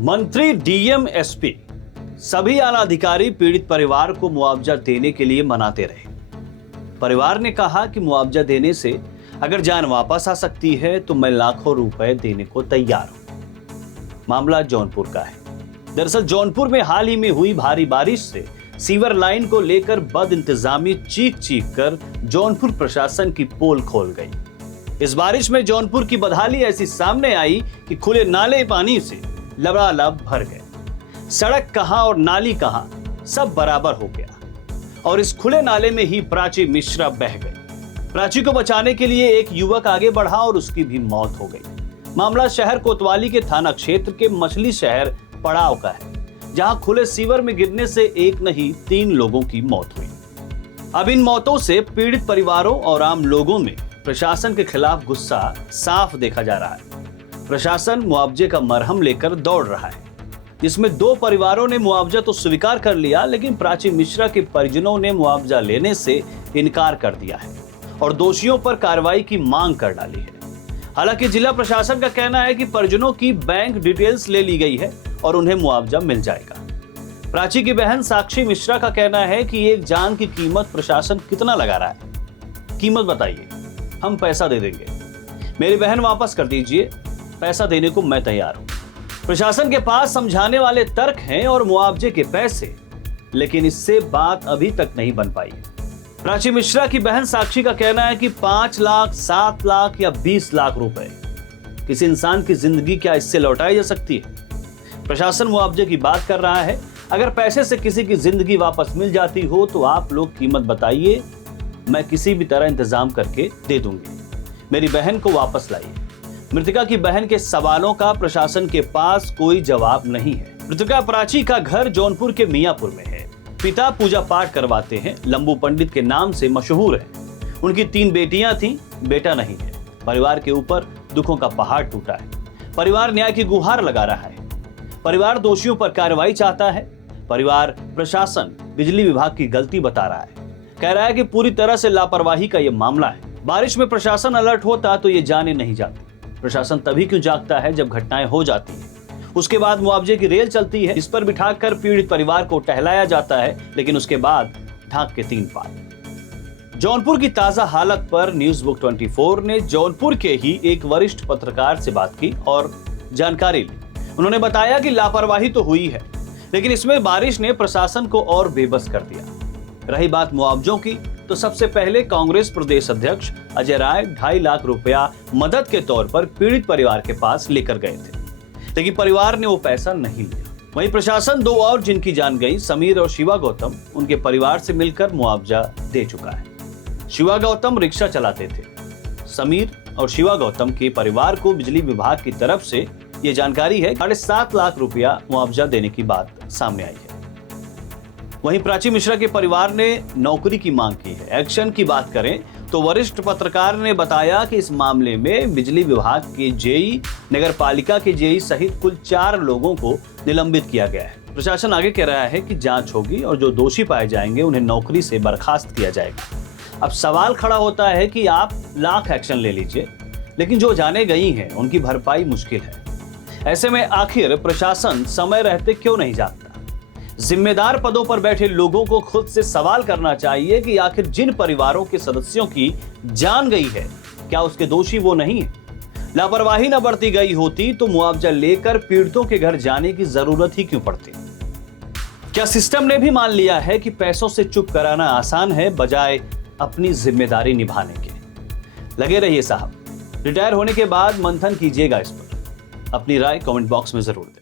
मंत्री, DM, SP सभी आला अधिकारी पीड़ित परिवार को मुआवजा देने के लिए मनाते रहे। परिवार ने कहा कि मुआवजा देने से अगर जान वापस आ सकती है तो मैं लाखों रुपए देने को तैयार हूं। मामला जौनपुर का है। दरअसल जौनपुर में हाल ही में हुई भारी बारिश से सीवर लाइन को लेकर बदइंतजामी चीख कर जौनपुर प्रशासन की पोल खोल गई। इस बारिश में जौनपुर की बदहाली ऐसी सामने आई कि खुले नाले पानी से लबालब भर गए। सड़क कहां और नाली कहां सब बराबर हो गया और इस खुले नाले में ही प्राची मिश्रा बह गई। प्राची को बचाने के लिए एक युवक आगे बढ़ा और उसकी भी मौत हो गई। मामला शहर कोतवाली के थाना क्षेत्र के मछली शहर पड़ाव का है, जहां खुले सीवर में गिरने से एक नहीं 3 लोगों की मौत हुई। अब इन मौतों से पीड़ित परिवारों और आम लोगों में प्रशासन के खिलाफ गुस्सा साफ देखा जा रहा है। प्रशासन मुआवजे का मरहम लेकर दौड़ रहा है, जिसमें 2 परिवारों ने मुआवजा तो स्वीकार कर लिया, लेकिन प्राची मिश्रा के परिजनों ने मुआवजा लेने से इनकार कर दिया है और दोषियों पर कार्रवाई की मांग कर डाली है। हालांकि जिला प्रशासन का कहना है कि परिजनों की बैंक डिटेल्स ले ली गई है और उन्हें मुआवजा मिल जाएगा। प्राची की बहन साक्षी मिश्रा का कहना है कि एक जान की कीमत प्रशासन कितना लगा रहा है। कीमत बताइए, हम पैसा दे देंगे, मेरी बहन वापस कर दीजिए, पैसा देने को मैं तैयार हूं। प्रशासन के पास समझाने वाले तर्क हैं और मुआवजे के पैसे, लेकिन इससे बात अभी तक नहीं बन पाई है। प्राची मिश्रा की बहन साक्षी का कहना है कि 5 लाख, 7 लाख या 20 लाख रुपए किसी इंसान की जिंदगी क्या इससे लौटाई जा सकती है? प्रशासन मुआवजे की बात कर रहा है। अगर पैसे से किसी की जिंदगी वापस मिल जाती हो तो आप लोग कीमत बताइए, मैं किसी भी तरह इंतजाम करके दे दूंगी। मेरी बहन को वापस लाइए। मृतका की बहन के सवालों का प्रशासन के पास कोई जवाब नहीं है। मृतका प्राची का घर जौनपुर के मियापुर में है। पिता पूजा पाठ करवाते हैं, लंबू पंडित के नाम से मशहूर है। उनकी 3 बेटियां थीं, बेटा नहीं है। परिवार के ऊपर दुखों का पहाड़ टूटा है। परिवार न्याय की गुहार लगा रहा है। परिवार दोषियों पर कार्रवाई चाहता है। परिवार प्रशासन बिजली विभाग की गलती बता रहा है। कह रहा है कि पूरी तरह से लापरवाही का यह मामला है। बारिश में प्रशासन अलर्ट होता तो ये जाने नहीं जाती। प्रशासन तभी क्यों जागता है जब घटनाएं हो जाती हैं। उसके बाद मुआवजे की रेल चलती है, इस पर बिठाकर पीड़ित परिवार को टहलाया जाता है, लेकिन उसके बाद ढाक के 3 पाल। जौनपुर की ताजा हालत पर न्यूज़ बुक 24 ने जौनपुर के ही एक वरिष्ठ पत्रकार से बात की और जानकारी ली। उन्होंने बताया कि लापरवाही तो हुई है, लेकिन इसमें बारिश ने प्रशासन को और बेबस कर दिया। रही बात मुआवजों की, तो सबसे पहले कांग्रेस प्रदेश अध्यक्ष अजय राय 2.5 लाख रुपया मदद के तौर पर पीड़ित परिवार के पास लेकर गए थे, लेकिन परिवार ने वो पैसा नहीं लिया। वहीं प्रशासन 2 और जिनकी जान गई, समीर और शिवा गौतम, उनके परिवार से मिलकर मुआवजा दे चुका है। शिवा गौतम रिक्शा चलाते थे। समीर और शिवा गौतम के परिवार को बिजली विभाग की तरफ से ये जानकारी है 7.5 लाख रुपया मुआवजा देने की बात सामने आई है। वहीं प्राची मिश्रा के परिवार ने नौकरी की मांग की है। एक्शन की बात करें तो वरिष्ठ पत्रकार ने बताया कि इस मामले में बिजली विभाग के जेई, नगर पालिका के जेई सहित कुल 4 लोगों को निलंबित किया गया है। प्रशासन आगे कह रहा है कि जांच होगी और जो दोषी पाए जाएंगे उन्हें नौकरी से बर्खास्त किया जाएगा। अब सवाल खड़ा होता है कि आप लाख एक्शन ले लीजिए, लेकिन जो जाने गई हैं उनकी भरपाई मुश्किल है। ऐसे में आखिर प्रशासन समय रहते क्यों नहीं जागता? जिम्मेदार पदों पर बैठे लोगों को खुद से सवाल करना चाहिए कि आखिर जिन परिवारों के सदस्यों की जान गई है, क्या उसके दोषी वो नहीं है? लापरवाही न बरती गई होती तो मुआवजा लेकर पीड़ितों के घर जाने की जरूरत ही क्यों पड़ती? क्या सिस्टम ने भी मान लिया है कि पैसों से चुप कराना आसान है बजाय अपनी जिम्मेदारी निभाने के? लगे रहिए साहब, रिटायर होने के बाद मंथन कीजिएगा इस पर। अपनी राय कमेंट बॉक्स में जरूर दें।